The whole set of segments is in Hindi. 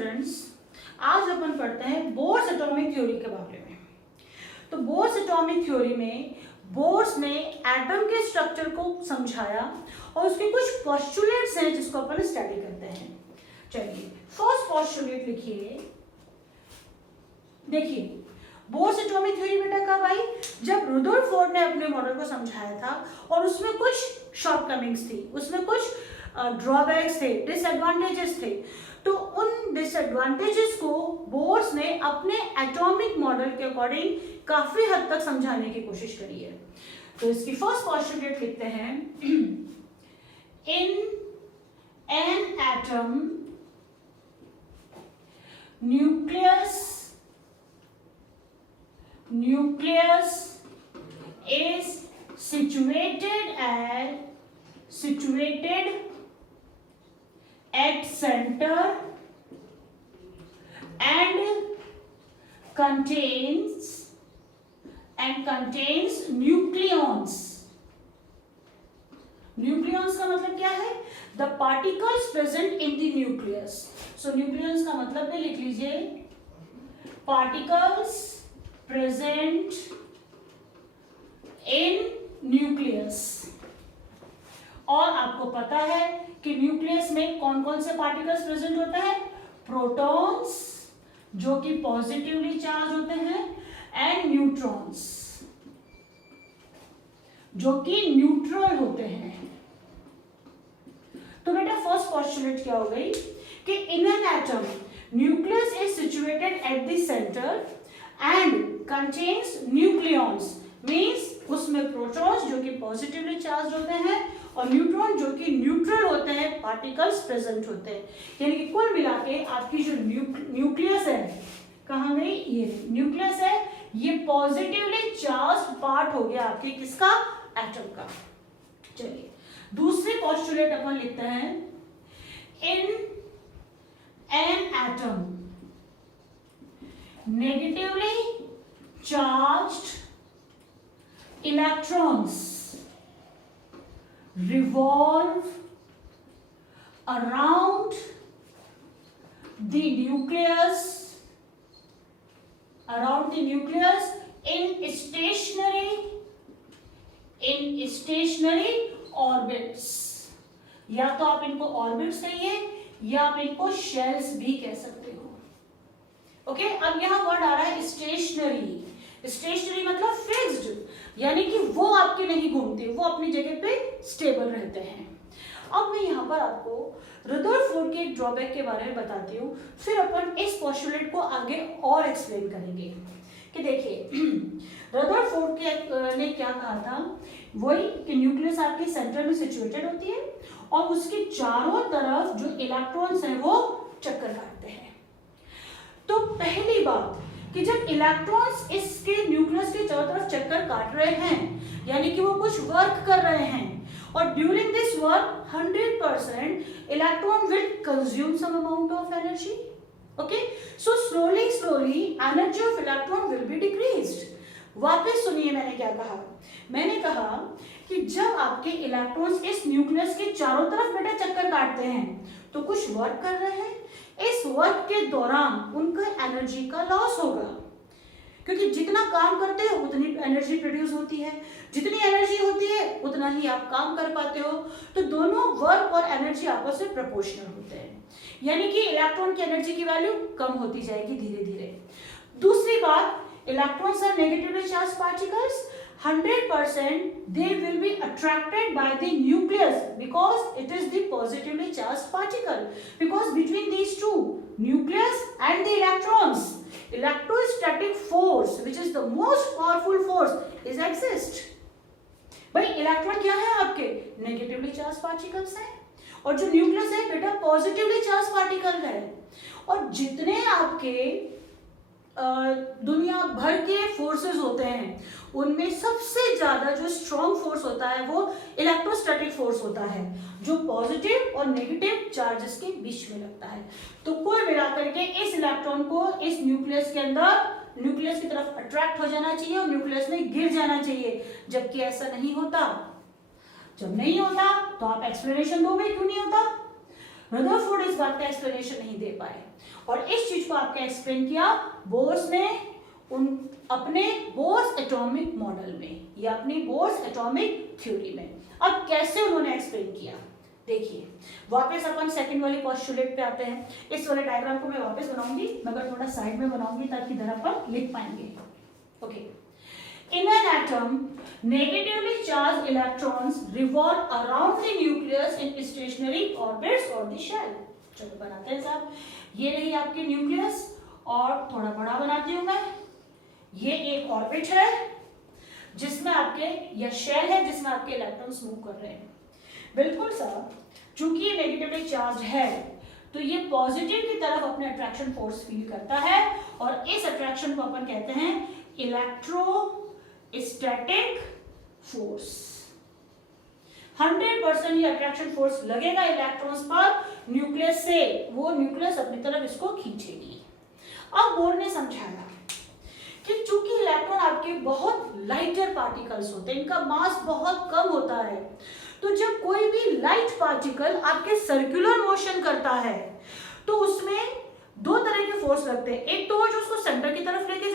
स्टूडेंट्स, आज अपन पढ़ते हैं बोर्स एटॉमिक थ्योरी के बारे में। तो बोर्स एटॉमिक थ्योरी में बोर्स ने एटम के स्ट्रक्चर को समझाया और उसके कुछ पोस्टुलेट्स हैं जिसको अपन स्टडी करते हैं। चलिए फर्स्ट पोस्टुलेट लिखिए। देखिए बोर्स एटॉमिक थ्योरी बेटा कब आई? जब रुदरफोर्ड ने अपने मॉडल को समझाया था और उसमें कुछ शॉर्टकमिंग्स थी, उसमें कुछ ड्रॉबैक्स थे, डिसएडवांटेजेस थे। तो उन डिसएडवांटेजेस को बोर्स ने अपने एटॉमिक मॉडल के अकॉर्डिंग काफी हद तक समझाने की कोशिश करी है। तो इसकी फर्स्ट पोस्टुलेट लिखते हैं, इन an atom nucleus is situated at center and contains nucleons. Nucleons का मतलब क्या है? The particles present in the nucleus. So nucleons का मतलब भी लिख लीजिए, particles present in nucleus। और आपको पता है कि न्यूक्लियस में कौन कौन से पार्टिकल्स प्रेजेंट होते हैं? प्रोटॉन्स जो कि पॉजिटिवली चार्ज होते हैं एंड न्यूट्रॉन्स जो कि न्यूट्रल होते हैं। तो बेटा फर्स्ट पोस्टुलेट क्या हो गई कि in an atom nucleus is situated at the centre and contains nucleons, means उसमें प्रोटॉन्स जो कि पॉजिटिवली चार्ज होते हैं और न्यूट्रॉन जो कि न्यूट्रल होते हैं पार्टिकल्स प्रेजेंट होते हैं। यानी कि कुल मिला के आपकी जो न्यूक्लियस है, कहाँ गई? ये न्यूक्लियस है, ये पॉजिटिवली चार्ज पार्ट हो गया आपके किसका? एटम का। चलिए दूसरी पोस्टुलेट अपन लिखते हैं, इन an atom negatively charged electrons revolve around the nucleus in stationary orbits। या तो आप इनको ऑर्बिट्स कहिए या आप इनको शेल्स भी कह सकते हो। ओके, अब यहां वर्ड आ रहा है स्टेशनरी। स्टेशनरी मतलब फिक्स्ड, यानी कि वो आपके नहीं घूमते, वो अपनी जगह पे स्टेबल रहते हैं। अब मैं यहाँ पर आपको रुदरफोर्ड के ड्रॉबैक के बारे में बताती हूँ, फिर अपन इस पोस्टुलेट को आगे और एक्सप्लेन करेंगे। कि देखिए रुदरफोर्ड ने क्या कहा था, वही कि न्यूक्लियस आपके सेंटर में सिचुएटेड होती है और उसके चारों तरफ जो इलेक्ट्रॉन्स हैं वो चक्कर काटते हैं। तो पहली बात कि जब इलेक्ट्रॉन्स इसके न्यूक्लियस के चारों तरफ चक्कर काट रहे हैं, यानी कि वो कुछ वर्क कर रहे हैं, और during this work 100% electron will consume some amount of energy. Okay, so slowly energy of electron will be decreased. वापस सुनिए मैंने क्या कहा। मैंने कहा कि जब आपके इलेक्ट्रॉन्स इस न्यूक्लियस के चारों तरफ बेटा चक्कर काटते हैं तो कुछ वर्क कर रहे हैं, इस वर्क के दौरान उनका एनर्जी का लॉस होगा, क्योंकि जितना काम करते हो उतनी एनर्जी प्रोड्यूस होती है, जितनी एनर्जी होती है उतना ही आप काम कर पाते हो। तो दोनों वर्क और एनर्जी आपस में प्रोपोर्शनल होते हैं, यानी कि इलेक्ट्रॉन की एनर्जी की वैल्यू कम होती जाएगी धीरे धीरे। दूसरी बात, electrons are negatively charge particles, 100% they will be attracted by the nucleus because it is the positively charged particle, because between these two nucleus and the electrons electrostatic force, which is the most powerful force, is exist। भाई इलेक्ट्रॉन क्या है आपके? नेगेटिवली चार्ज पार्टिकल्स हैं, और जो न्यूक्लियस है बेटा पॉजिटिवली चार्ज पार्टिकल है। और जितने आपके दुनिया भर के फोर्सेस होते हैं उनमें सबसे ज्यादा जो स्ट्रॉन्ग फोर्स होता है वो इलेक्ट्रोस्टैटिक फोर्स होता है, जो पॉजिटिव और नेगेटिव चार्जेस के बीच में लगता है। तो कुल मिलाकर के इस इलेक्ट्रॉन को इस न्यूक्लियस के अंदर न्यूक्लियस की तरफ अट्रैक्ट हो जाना चाहिए और न्यूक्लियस में गिर जाना चाहिए, जबकि ऐसा नहीं होता। जब नहीं होता तो आप एक्सप्लेनेशन दोगे क्यों नहीं होता। रदरफोर्ड इस बात का एक्सप्लेनेशन नहीं दे पाए और इस चीज को आपका एक्सप्लेन किया बोर्स ने अपने बोर्स एटॉमिक मॉडल में या अपनी बोर्स एटॉमिक थ्योरी में। अब कैसे उन्होंने एक्सप्लेन किया देखिए, वापस अपन सेकंड वाली पोस्टुलेट पे आते हैं। इस वाले डायग्राम को मैं वापस बनाऊंगी मगर थोड़ा साइड में बनाऊंगी ताकि इधर अपन लिख पाएंगे। Okay, in an atom negatively charged electrons revolve around the nucleus in stationary orbits or the shell। चलो बनाते हैं साहब, ये रही आपकी न्यूक्लियस और थोड़ा बड़ा बनाती हूं मैं। ये एक ऑर्बिट है जिसमें आपके या शेल है जिसमें आपके इलेक्ट्रॉन्स मूव कर रहे हैं। बिल्कुल साहब, चूंकि ये नेगेटिवली चार्ज है तो ये पॉजिटिव की तरफ अपने अट्रैक्शन फोर्स फील करता है और इस अट्रैक्शन को अपन कहते हैं इलेक्ट्रोस्टैटिक फोर्स। 100% ये अट्रैक्शन फोर्स लगेगा इलेक्ट्रॉन्स पर न्यूक्लियस से, वो न्यूक्लियस अपनी तरफ इसको खींचेगी। अब बोर ने समझाया कि चूंकि इलेक्ट्रॉन आपके बहुत लाइटर पार्टिकल्स होते हैं, इनका मास बहुत कम होता है, तो जब कोई भी लाइट पार्टिकल आपके सर्कुलर मोशन करता है तो उसमें दो तरह के फोर्स लगते हैं। एक तो वो जो उसको सेंटर की तरफ लेके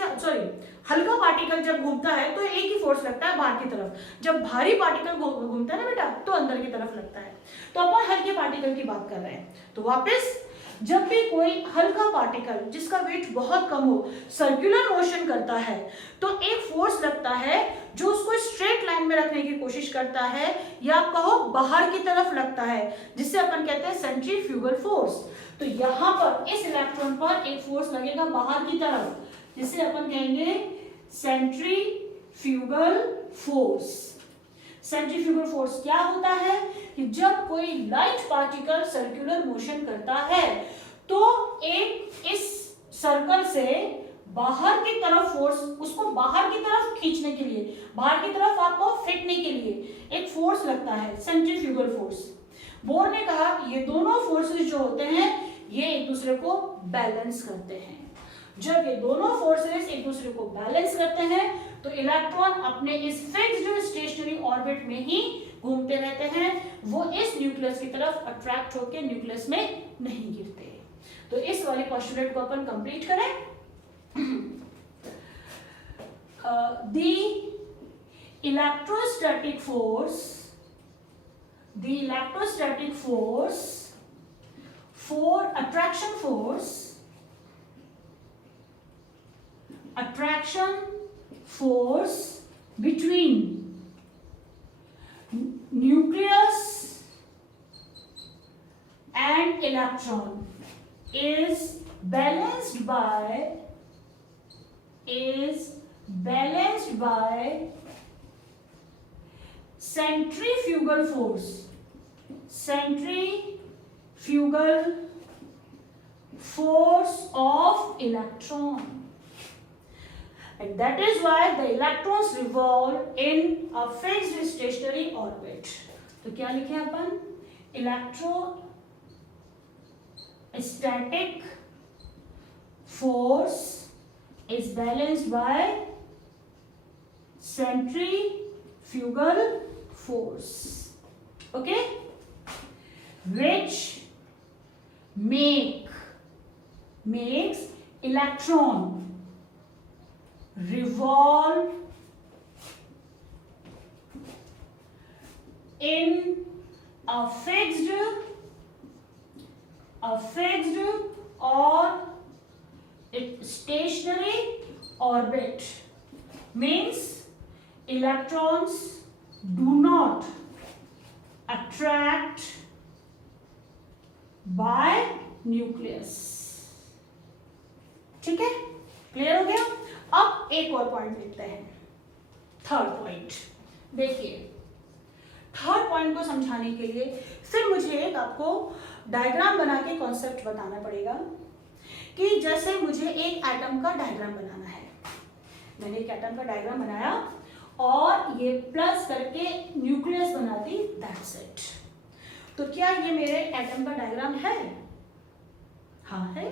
हल्का पार्टिकल जब घूमता है तो एक ही फोर्स लगता है बाहर की तरफ, जब भारी पार्टिकल घूमता है ना बेटा तो अंदर की तरफ लगता है। तो अपन हल्के पार्टिकल की बात कर रहे हैं। तो वापस जब भी कोई हल्का पार्टिकल जिसका वेट बहुत कम हो सर्कुलर मोशन करता है तो एक फोर्स लगता है जो उसको स्ट्रेट लाइन में रखने की कोशिश करता है या आप कहो बाहर की तरफ लगता है, जिससे अपन कहते हैं सेंट्रीफ्यूगल फोर्स। तो यहाँ पर इस इलेक्ट्रॉन पर एक फोर्स लगेगा बाहर की तरफ जिसे अपन कहेंगे सेंट्रीफ्यूगल फोर्स। सेंट्रीफ्यूगल फोर्स क्या होता है कि जब कोई लाइट पार्टिकल सर्कुलर मोशन करता है तो एक इस सर्कल से बाहर की तरफ फोर्स, उसको बाहर की तरफ खींचने के लिए, बाहर की तरफ आपको फेंकने के लिए एक फोर्स लगता है सेंट्रीफ्यूगल फोर्स। बोर ने कहा ये दोनों फोर्सेस जो होते हैं ये एक दूसरे को बैलेंस करते हैं। जब ये दोनों फोर्सेस एक दूसरे को बैलेंस करते हैं तो इलेक्ट्रॉन अपने इस फिक्स्ड स्टेशनरी ऑर्बिट में ही घूमते रहते हैं, वो इस न्यूक्लियस की तरफ अट्रैक्ट होकर न्यूक्लियस में नहीं गिरते। तो इस वाली पोस्टुलेट को अपन कंप्लीट करें। the electrostatic force for attraction force between nucleus and electron is balanced by centrifugal force of electron, and that is why the electrons revolve in a fixed stationary orbit. तो क्या लिखे अपन, electrostatic force is balanced by centrifugal force, okay, which makes electron revolve in a fixed or stationary orbit, means electrons do not attract by nucleus। ठीक है, क्लियर हो गया। अब एक और पॉइंट देखते हैं, थर्ड पॉइंट। देखिए थर्ड पॉइंट को समझाने के लिए फिर मुझे एक आपको डायग्राम बना के कॉन्सेप्ट बताना पड़ेगा कि जैसे मुझे एक एटम का डायग्राम बनाना है। मैंने एक एटम का डायग्राम बनाया और ये प्लस करके न्यूक्लियस बना दी, दैट्स इट। तो क्या ये मेरे एटम का डायग्राम है? हाँ है।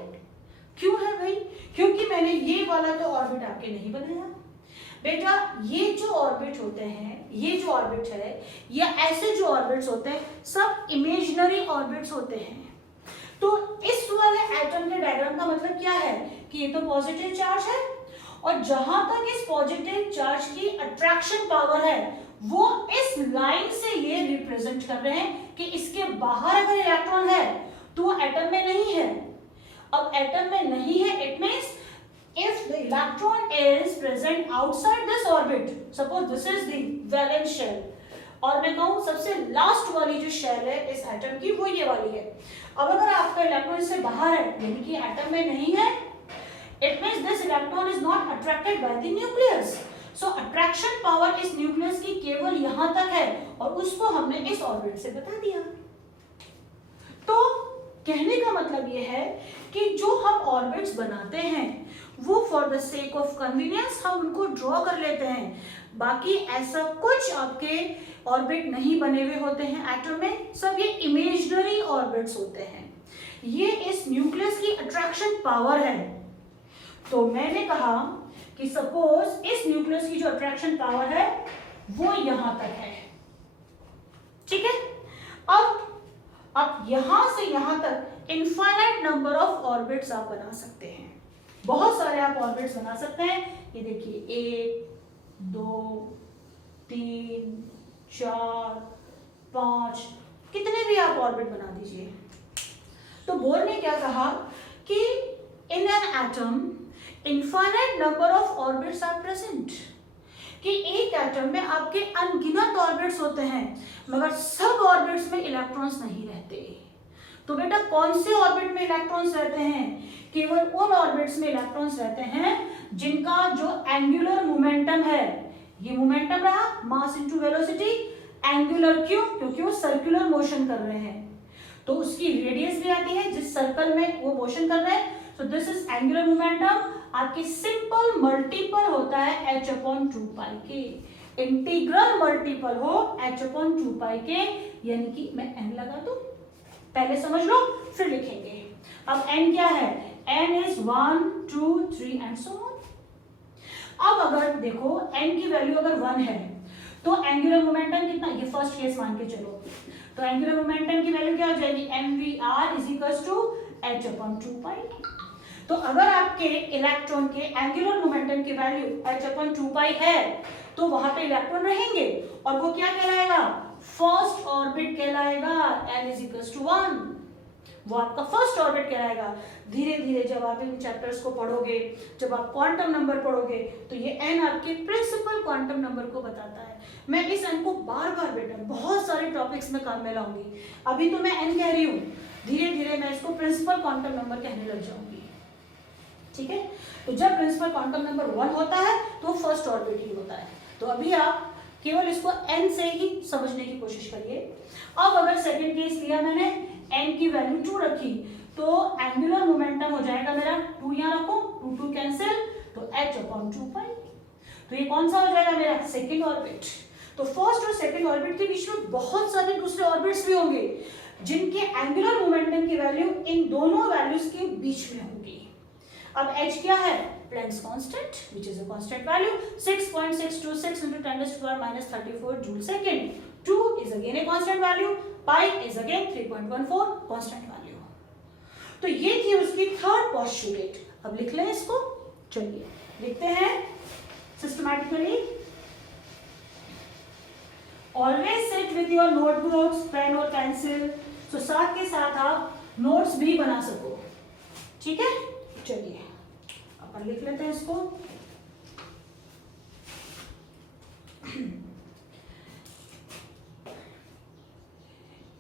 क्यों है भाई? क्योंकि मैंने ये वाला तो ऑर्बिट आपके नहीं बनाया बेटा। ये जो ऑर्बिट होते हैं, ये जो ऑर्बिट है या ऐसे जो ऑर्बिट्स होते हैं सब इमेजिनरी ऑर्बिट्स होते हैं। तो इस वाले एटम के डायग्राम का मतलब क्या है कि ये तो पॉजिटिव चार्ज है, और जहां तक इस पॉजिटिव चार्ज की अट्रैक्शन पावर है वो इस लाइन से ये रिप्रेजेंट कर रहे हैं कि इसके बाहर अगर इलेक्ट्रॉन है तो वो एटम में नहीं है। अब एटम में नहीं है, it means if the electron is present outside this orbit, suppose this is the valence shell, और मैं कहूँ सबसे लास्ट वाली जो शेल है इस एटम की वो ये वाली है। अब अगर आपका इलेक्ट्रॉन इससे बाहर है यानी कि एटम में नहीं है, it means this electron is not attracted by the nucleus. So attraction power इस न्यूक्लियस की केवल यहाँ तक है और उसको हमने इस ऑर्बिट से बता दिया। तो कहने का मतलब ये है कि जो हम ऑर्बिट्स बनाते हैं वो for the sake of convenience हम उनको ड्रॉ कर लेते हैं, बाकी ऐसा कुछ आपके ऑर्बिट नहीं बने हुए होते हैं एटम में, सब ये इमेजिनरी ऑर्बिट्स होते हैं। ये इस न्यूक्लियस की अट्रैक्शन पावर है। तो मैंने कहा कि सपोज इस न्यूक्लियस की जो अट्रैक्शन पावर है वो यहां तक है, ठीक है। अब यहां से यहां तक इनफाइनाइट नंबर ऑफ ऑर्बिट्स आप बना सकते हैं, बहुत सारे आप ऑर्बिट्स बना सकते हैं। ये देखिए 1 2 3 4 5 कितने भी आप ऑर्बिट बना दीजिए। तो बोर ने क्या कहा कि in an atom infinite number of orbits are present, कि एक एटम में आपके अनगिनत ऑर्बिट्स होते हैं मगर सब ऑर्बिट्स में इलेक्ट्रॉन्स नहीं रहते। तो बेटा कौन से ऑर्बिट में इलेक्ट्रॉन्स रहते हैं? केवल उन ऑर्बिट्स में इलेक्ट्रॉन्स रहते हैं जिनका जो एंगुलर मोमेंटम है, ये मोमेंटम रहा मास इनटू वेलोसिटी, एंगुलर क्यों? क्योंकि वो सर्कुलर मोशन कर रहे हैं तो उसकी रेडियस भी आती है जिस सर्कल में वो मोशन कर रहे हैं। So this is angular momentum. आपकी सिंपल मल्टीपल होता है h अपॉन 2 के, इंटीग्रल मल्टीपल हो h अपॉन 2 के, यानी कि मैं n लगा दूं, पहले समझ लो फिर लिखेंगे। अब n क्या है? n is 1 2 3 and so on. अब अगर देखो n की वैल्यू अगर 1 है तो एंगुलर मोमेंटम कितना, ये फर्स्ट केस मान के चलो, तो एंगुलर मोमेंटम की वैल्यू क्या हो जाएगी? mvr is equals to h upon 2 तो अगर आपके इलेक्ट्रॉन के एंगुलर मोमेंटम की वैल्यू h अपॉन 2 है तो वहां पे इलेक्ट्रॉन रहेंगे और वो क्या कहलाएगा? फर्स्ट ऑर्बिट कहलाएगा। n इज इक्वल्स टू 1, वो आपका फर्स्ट ऑर्बिट कहलाएगा। धीरे धीरे जब आप इन चैप्टर्स को पढ़ोगे, जब आप क्वांटम नंबर पढ़ोगे तो ये n आपके प्रिंसिपल क्वांटम नंबर को बताता है। मैं इस n को बार बार बेटा बहुत सारे टॉपिक्स में काम में लाऊंगी। अभी तो मैं n कह रही हूँ, धीरे धीरे मैं इसको प्रिंसिपल क्वांटम नंबर कहने लग जाऊंगी, ठीक है। तो जब प्रिंसिपल क्वांटम नंबर 1 होता है तो फर्स्ट ऑर्बिट ही होता है। तो अभी आप केवल इसको n से ही समझने की कोशिश करिए। अब अगर सेकंड केस लिया मैंने, n की वैल्यू 2 रखी तो एंगुलर मोमेंटम हो जाएगा मेरा 2, यहाँ रखो 2 2 कैंसिल, तो h अपॉन 2 तो ये कौन सा हो जाएगा मेरा? Second orbit. तो फर्स्ट और सेकंड ऑर्बिट के बीच में बहुत सारे दूसरे ऑर्बिट्स भी होंगे जिनके एंगुलर मोमेंटम की वैल्यू इन दोनों वैल्यूज के बीच में होगी। अब h क्या है? Planck's constant, which is a constant value, 6.626 into 10 to the power minus 34 joule second. 2 is again a constant value, pi is again 3.14 constant value. तो ये थी उसकी थर्ड पोस्टुलेट। अब लिख लें इसको, चलिए लिखते हैं systematically. Always sit with your notebooks, pen और pencil, तो साथ के साथ आप नोट्स भी बना सको, ठीक है। चलिए अपन लिख लेते हैं इसको।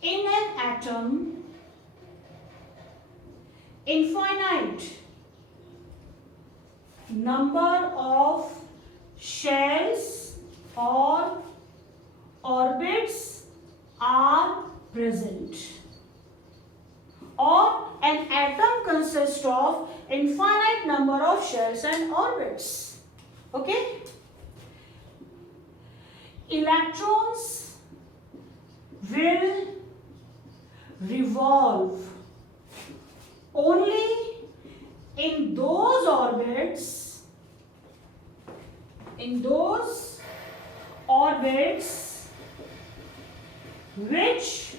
In an atom, infinite number of shells or orbits are present, or an atom consists of infinite number of shells and orbits. Okay, electrons will revolve only in those orbits, which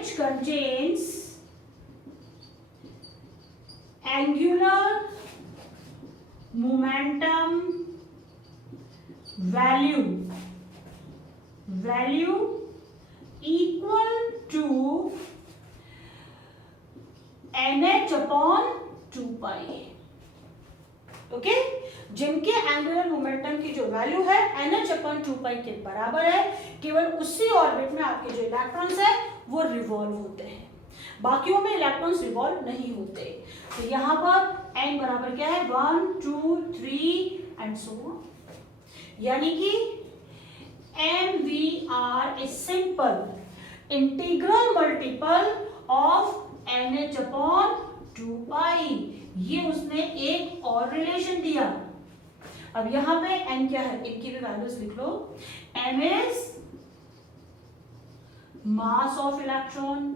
which contains angular momentum value equal to nh upon 2 pi. Okay, जिनके एंगुलर मोमेंटम की जो वैल्यू है nh अपन 2 पाई के बराबर है, केवल उसी ऑर्बिट में आपके जो इलेक्ट्रॉन्स है वो रिवॉल्व होते हैं, बाकियों में इलेक्ट्रॉन्स रिवॉल्व नहीं होते। तो यहाँ पर n बराबर क्या है 1 2 3 एंड सो ऑन, यानी कि MVR is simple integral multiple of nh upon 2 pi. ये उसने एक और रिलेशन दिया। अब यहां पे n क्या है, इनकी भी वैल्यूज लिख लो। m is mass of electron,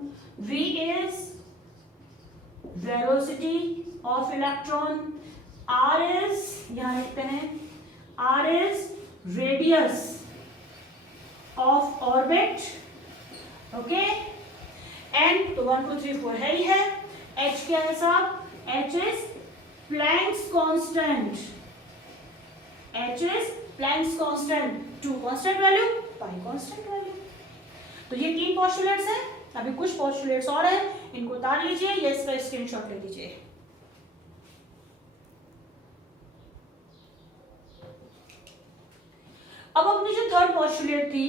v is velocity of electron, r is, यहां लिखते हैं r is radius of orbit, okay, n तो 1 2 3 4 है ही है। h क्या है साहब, h is Planck's constant, h is Planck's constant, 2 constant value, pi constant value। तो ये 3 पोस्टुलेट्स हैं, अभी कुछ पोस्टुलेट्स और हैं, इनको उतार लीजिए या इसका स्क्रीनशॉट ले लीजिए। अब अपनी जो थर्ड पोस्टुलेट थी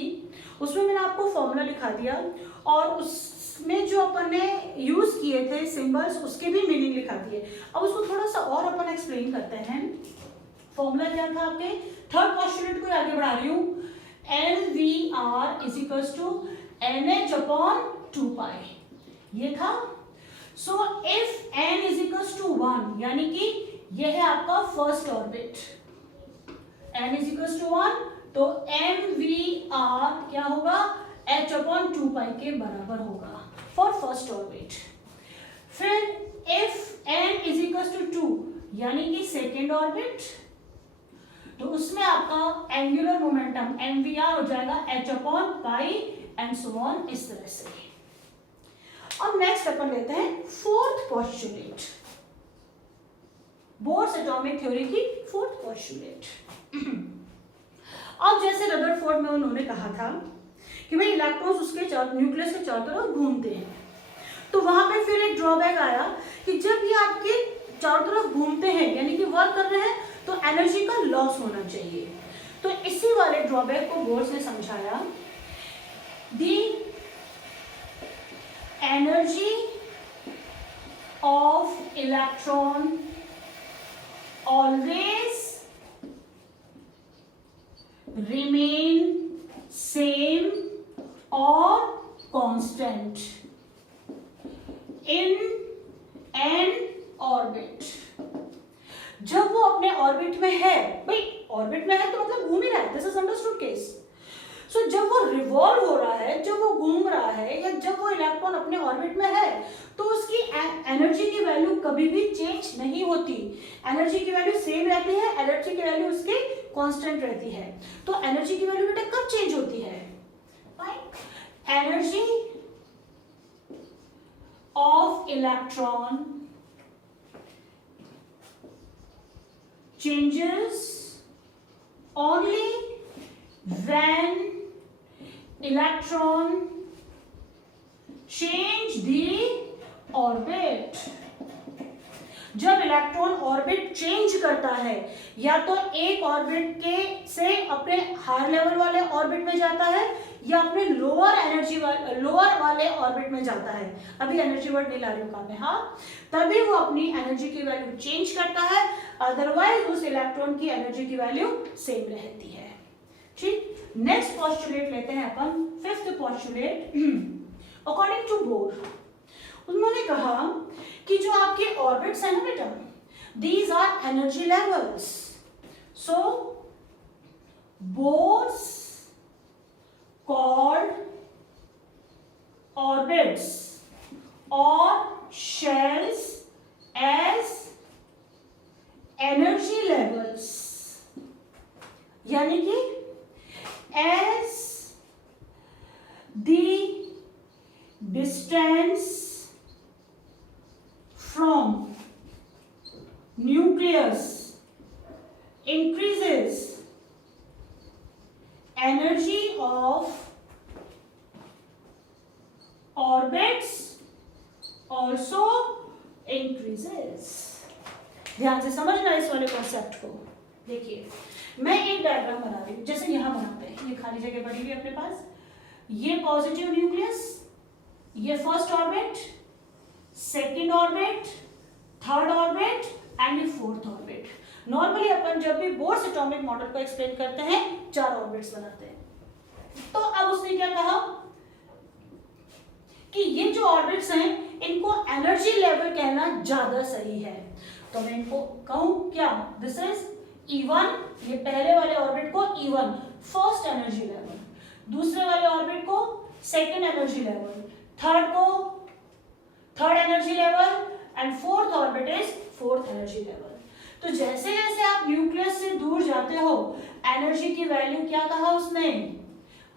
उसमें मैंने आपको फॉर्मूला लिखा दिया और उसमें जो अपन ने यूज किए थे सिंबल्स उसके भी मीनिंग लिखा दिए। अब उसको थोड़ा सा और अपन एक्सप्लेन करते हैं। फॉर्मूला क्या था आपके, थर्ड पोस्टुलेट को आगे बढ़ा रही हूँ, MVR is equals to NH upon 2 pi, ये था। So if n is equals to 1, यानी कि यह है आपका first orbit, n is equals to 1, तो MVR क्या होगा, h अपॉन 2 पाई के बराबर होगा फॉर फर्स्ट ऑर्बिट। फिर if n is equals to 2, यानी कि सेकेंड ऑर्बिट, तो उसमें आपका एंगुलर मोमेंटम MVR हो जाएगा h upon pi and so on, इस तरह से। अब नेक्स्ट अपन लेते हैं fourth postulate, Bohr's atomic theory की फोर्थ पोस्टुलेट। अब जैसे रदरफोर्ड में उन्होंने कहा था कि भाई इलेक्ट्रॉन्स उसके न्यूक्लियस के चारों तरफ घूमते हैं, तो वहां पे फिर एक ड्रॉबैक आया कि जब ये आपके चारों तरफ घूमते हैं यानी कि वर्क कर रहे हैं, तो एनर्जी का लॉस होना चाहिए। तो इसी वाले ड्रॉबैक को बोर्स ने समझाया, दी energy of electron always remain same or constant in an orbit। जब वो अपने ऑर्बिट में है, भाई ऑर्बिट में है तो मतलब घूम ही रहा है, दिस इज अंडरस्टूड केस। सो जब वो रिवॉल्व हो रहा है, जब वो घूम रहा है, या जब वो इलेक्ट्रॉन अपने ऑर्बिट में है, तो उसकी एनर्जी की वैल्यू कभी भी चेंज नहीं होती, एनर्जी की वैल्यू सेम रहती है, एनर्जी की वैल्यू उसकी कांस्टेंट रहती है। तो एनर्जी की वैल्यू बेटा कब चेंज होती है, energy of electron changes only when electron change the orbit। जब इलेक्ट्रॉन ऑर्बिट चेंज करता है, या तो एक ऑर्बिट के से अपने हायर लेवल वाले ऑर्बिट में जाता है या अपने लोअर वाले ऑर्बिट में जाता है, अभी एनर्जी वर्ड नहीं ला रही हूं काम में, हाँ, तभी वो अपनी एनर्जी की वैल्यू चेंज करता है, अदरवाइज उस इलेक्ट्रॉन की एनर्जी की वैल्यू सेम रहती है। ठीक, नेक्स्ट पोस्टुलेट लेते हैं अपन, fifth postulate. According to Bohr, उन्होंने कहा कि जो आपके ऑर्बिट्स हैं ना बेटा, these are energy levels. So Bohr's called orbits or shells as energy levels, यानी कि as the distance from nucleus increases, energy of orbits also increases. ध्यान से समझना इस वाले कॉन्सेप्ट को। देखिए मैं एक डायग्राम बना रही हूं, जैसे यहां बनाते हैं, ये खाली जगह पड़ी हुई अपने पास, ये पॉजिटिव न्यूक्लियस, ये first orbit, second orbit, third orbit and ये फोर्थ ऑर्बिट। नॉर्मली अपन जब भी बोर्स एटॉमिक मॉडल को एक्सप्लेन करते हैं 4 ऑर्बिट्स बनाते हैं। तो अब उसने क्या कहा कि ये जो ऑर्बिट्स हैं इनको एनर्जी लेवल कहना ज्यादा सही है। तो मैं इनको कहूं क्या, दिस इज E1, ये पहले वाले ऑर्बिट को E1 फर्स्ट एनर्जी लेवल, दूसरे वाले ऑर्बिट को सेकेंड एनर्जी लेवल, थर्ड को third energy level and fourth orbit is fourth energy level. तो जैसे जैसे आप न्यूक्लियस से दूर जाते हो एनर्जी की वैल्यू क्या कहा उसने,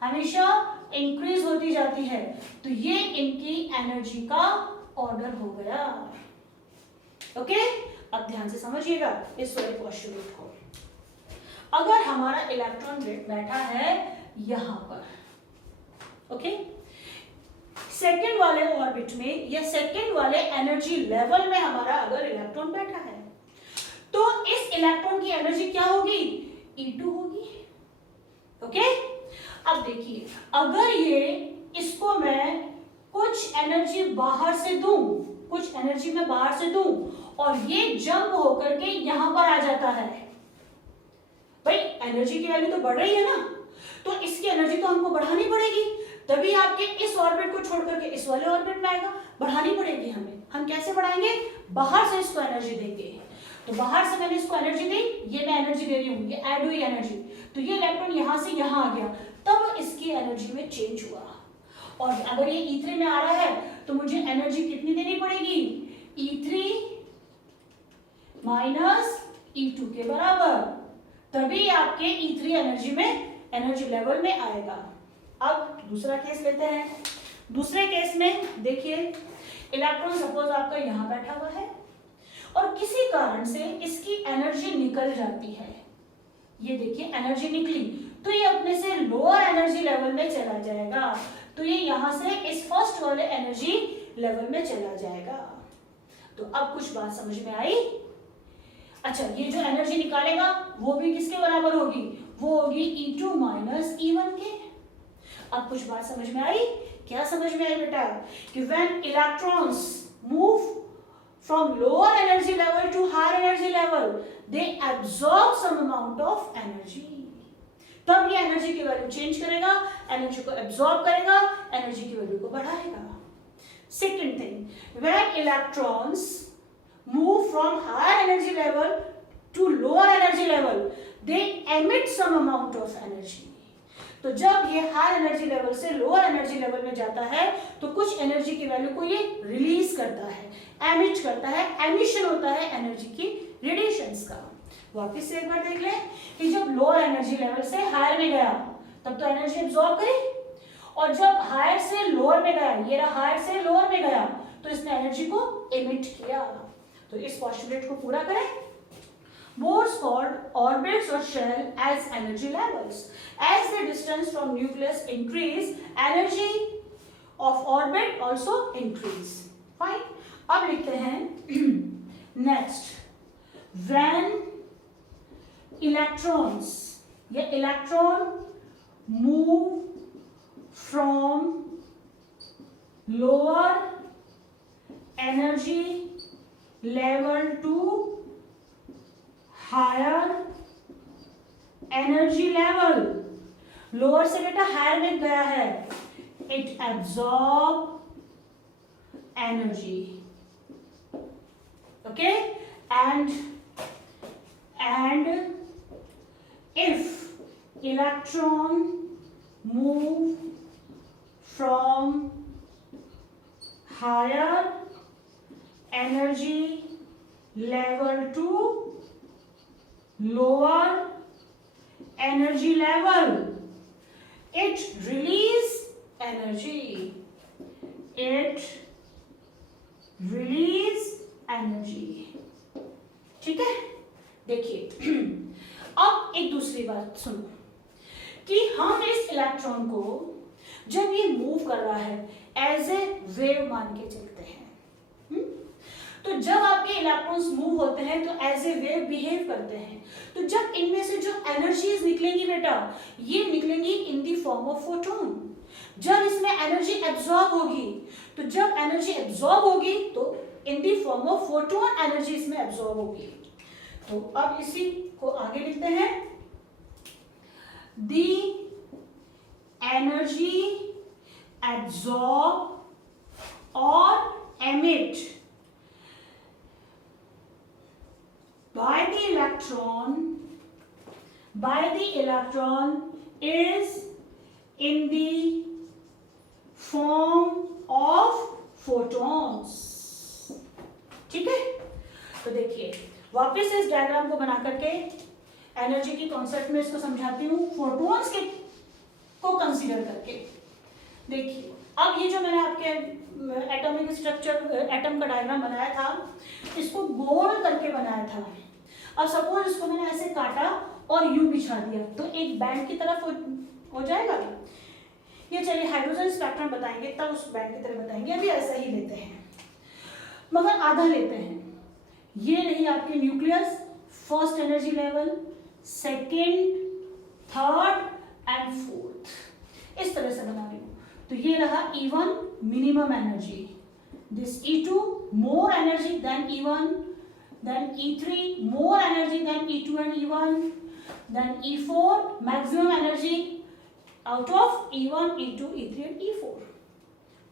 हमेशा इंक्रीज होती जाती है। तो ये इनकी एनर्जी का ऑर्डर हो गया। ओके, अब ध्यान से समझिएगा इस वाले पोस्टुलेट को। अगर हमारा इलेक्ट्रॉन बैठा है यहां पर, ओके, सेकेंड वाले ऑर्बिट में या सेकेंड वाले एनर्जी लेवल में हमारा अगर इलेक्ट्रॉन बैठा है, तो इस इलेक्ट्रॉन की एनर्जी क्या होगी, E2 होगी। ओके, अब देखिए अगर ये इसको मैं कुछ एनर्जी बाहर से दूं, कुछ एनर्जी मैं बाहर से दूं और ये जंप होकर के यहां पर आ जाता है, भाई एनर्जी की वैल्यू तो बढ़ रही है ना, तो इसकी एनर्जी तो हमको बढ़ानी पड़ेगी, तभी आपके इस ऑर्बिट को छोड़ करके इस वाले ऑर्बिट में आएगा, बढ़ानी पड़ेगी हमें। हम कैसे बढ़ाएंगे, बाहर से इसको एनर्जी देंगे। तो बाहर से मैंने इसको एनर्जी दी, ये मैं एनर्जी दे रही हूँ, ये ऐड हुई एनर्जी, तो ये इलेक्ट्रॉन यहां से यहां आ गया, तब इसकी एनर्जी में चेंज हुआ। और अगर ये E3 में आ रहा है तो मुझे एनर्जी कितनी देनी पड़ेगी, E3 माइनस E2 के बराबर, तभी आपके E3 एनर्जी में एनर्जी लेवल में आएगा। अब दूसरा केस लेते हैं। दूसरे केस में देखिए इलेक्ट्रॉन सपोज आपका यहां बैठा हुआ है और किसी कारण से इसकी एनर्जी निकल जाती है, ये देखिए एनर्जी निकली, तो ये अपने से लोअर एनर्जी लेवल में चला जाएगा, तो ये यहां से इस फर्स्ट वाले एनर्जी लेवल में चला जाएगा। तो अब कुछ बात समझ में आई। अच्छा, ये जो एनर्जी निकालेगा वो भी किसके बराबर होगी, वो होगी E2 माइनस E1 के। अब कुछ बात समझ में आई, क्या समझ में आई बेटा, कि when electrons move from lower energy level to higher energy level they absorb some amount of energy, तब ये एनर्जी की वैल्यू चेंज करेगा, एनर्जी को एब्सॉर्ब करेगा, एनर्जी की वैल्यू को बढ़ाएगा। Second thing, when electrons move from higher energy level to lower energy level they emit some amount of energy। तो जब ये हायर एनर्जी लेवल से लोअर एनर्जी लेवल में जाता है तो कुछ एनर्जी की वैल्यू को ये रिलीज करता है, एमिट करता है, एमिशन होता है एनर्जी की रेडिएशंस का। वापस से एक बार देख लें कि जब लोअर एनर्जी लेवल से हायर में गया तब तो एनर्जी एब्सॉर्ब करी, और जब हायर से लोअर में गया, ये रहा हायर से लोअर में गया, तो इसने एनर्जी को एमिट किया। तो इस पोस्टुलेट को पूरा करें। Bohr's called orbits or shell as energy levels. As the distance from nucleus increase, energy of orbit also increase. Fine. अब लिखते हैं next. When electrons या electron move from lower energy level to higher energy level, lower से बेटा higher में गया है, it absorb energy, okay, and if electron move from higher energy level to lower energy level, it release energy, it release energy. ठीक है, देखिए अब एक दूसरी बात सुनो कि हम इस इलेक्ट्रॉन को जब ये मूव कर रहा है एज ए वेव मान के चलते हैं। तो जब आपके इलेक्ट्रॉन्स मूव होते हैं तो एज ए वेव बिहेव करते हैं। तो जब इनमें से जो एनर्जीज निकलेंगी बेटा, ये निकलेंगी in the form of photon. जब इसमें एनर्जी एब्जॉर्ब होगी, तो जब एनर्जी एब्जॉर्ब होगी तो in the form of photon energy इसमें एब्जॉर्ब होगी। तो अब इसी को आगे लिखते हैं, द एनर्जी एब्जॉर्ब और emit by the electron is in the form of photons। ठीक है, तो देखिए वापस इस डायग्राम को बना करके एनर्जी की कॉन्सेप्ट में इसको समझाती हूँ फोटॉन्स के को कंसीडर करके। देखिए अब ये जो मैंने आपके एटॉमिक स्ट्रक्चर एटम का डायग्राम बनाया था, इसको गोल करके बनाया था। अब सपोज इसको मैंने ऐसे काटा और यूं बिछा दिया तो एक बैंड की तरफ हो जाएगा। ये चलिए हाइड्रोजन स्पेक्ट्रम बताएंगे तब उस बैंड की तरह बताएंगे, अभी ऐसा ही लेते हैं मगर आधा लेते हैं। ये रही आपके nucleus, first energy level, second, third and fourth, इस तरह से बना रही हूँ। तो ये रहा E1 minimum energy, this E2 more energy than E1, then E3 more energy than E2 and E1, then E4 maximum energy out of E1, E2, E3 and E4।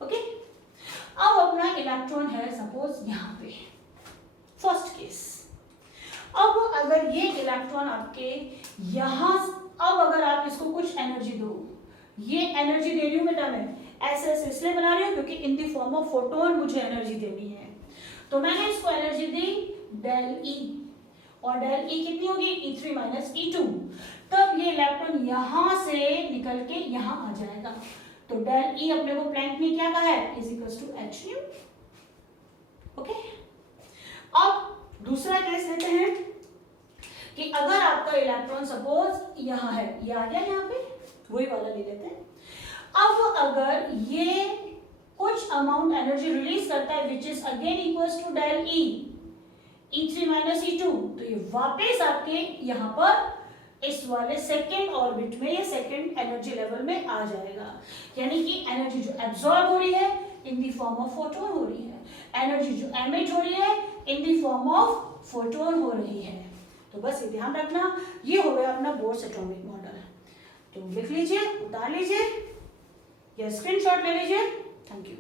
Okay, अब अपना इलेक्ट्रॉन है सपोज यहाँ पे, फर्स्ट केस। अब अगर ये इलेक्ट्रॉन आपके यहाँ, अब अगर आप इसको कुछ एनर्जी दो, ये एनर्जी दे रही हूँ बेटा मैं ऐसे ऐसे इसलिए बना रही हूँ क्योंकि in the form of photon मुझे एनर्जी देनी है। तो मैंने इसको एनर्जी दी डेल E, और डेल E कितनी होगी E3 माइनस E2। तब ये इलेक्ट्रॉन यहां से निकल के यहां आ जाएगा। तो डेल E अपने को प्लैंक ने क्या कहा है, is equals to h nu. Okay, अब दूसरा केस लेते हैं कि अगर आपका इलेक्ट्रॉन सपोज यहां है, ये आ गया यहाँ पे, वही वाला ले लेते हैं। अब अगर ये कुछ अमाउंट एनर्जी रिलीज करता है which is again equals to del E, E3 minus E2, तो ये वापस आपके यहाँ पर इस वाले सेकेंड ऑर्बिट में, ये सेकेंड एनर्जी लेवल में आ जाएगा। यानी कि एनर्जी जो एब्जॉर्ब हो रही है in the form of photon हो रही है, एनर्जी जो एमिट हो रही है in the form of photon हो रही है। तो बस ये ध्यान रखना, ये हो गया अपना बोर्स एटॉमिक मॉडल। तो लिख लीजिए, उतार लीजिए या स्क्रीनशॉट ले लीजिए। Thank you.